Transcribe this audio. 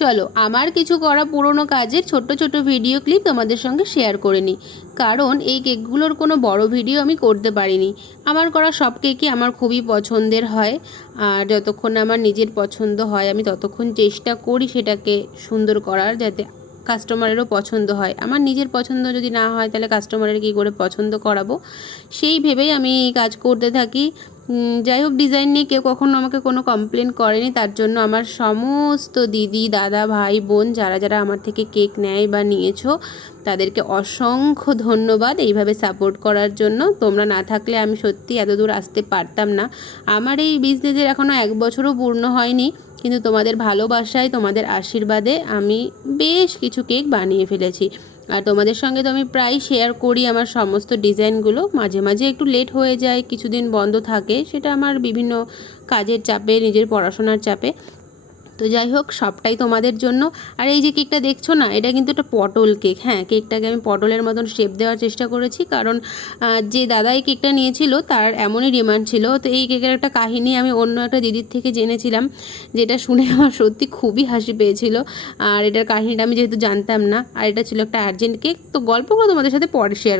চলো আমার কিছু করা পুরনো কাজের ছোট্ট ছোট্ট ভিডিও ক্লিপ তোমাদের সঙ্গে শেয়ার করে নিই, কারণ এই কেকগুলোর কোনো বড় ভিডিও আমি করতে পারিনি। আমার করা সব কেকই আমার খুবই পছন্দের হয়, আর যতক্ষণ আমার নিজের পছন্দ হয় আমি ততক্ষণ চেষ্টা করি সেটাকে সুন্দর করার, যাতে কাস্টমারেরও পছন্দ হয়। আমার নিজের পছন্দ যদি না হয় তাহলে কাস্টমারের কী করে পছন্দ করাবো, সেই ভেবেই আমি কাজ করতে থাকি। যাই হোক, ডিজাইন নিয়ে কেউ কখনো আমাকে কোনো কমপ্লেন করেনি, তার জন্য আমার সমস্ত দিদি, দাদা, ভাই, বোন যারা যারা আমার থেকে কেক নেয় বা নিয়েছো তাদেরকে অসংখ্য ধন্যবাদ এইভাবে সাপোর্ট করার জন্য। তোমরা না থাকলে আমি সত্যি এত দূর আসতে পারতাম না। আমার এই বিজনেসের এখনও 1 বছরও পূর্ণ হয়নি, কিন্তু তোমাদের ভালোবাসায়, তোমাদের আশীর্বাদে আমি বেশ কিছু কেক বানিয়ে ফেলেছি। আর তোমাদের সঙ্গে তো আমি প্রায় শেয়ার করি আমার সমস্ত ডিজাইনগুলো। মাঝে মাঝে একটু লেট হয়ে যায়, কিছুদিন বন্ধ থাকে, সেটা আমার বিভিন্ন কাজের চাপে, নিজের পড়াশোনার চাপে। তো যাই হোক, সবটাই তোমাদের জন্য। আর এই যে কেকটা দেখছো না, এটা কিন্তু একটা পটল কেক। হ্যাঁ, কেকটাকে আমি পটলের মতন শেপ দেওয়ার চেষ্টা করেছি, কারণ যে দাদা এই কেকটা নিয়েছিল তার এমনই ডিমান্ড ছিল। তো এই কেকের একটা কাহিনী আমি অন্য একটা দিদির থেকে জেনেছিলাম, যেটা শুনে আমার সত্যি খুবই হাসি পেয়েছিল। আর এটার কাহিনিটা আমি যেহেতু জানতাম না, আর এটা ছিল একটা আর্জেন্ট কেক, তো গল্পগুলো তোমাদের সাথে পরে শেয়ার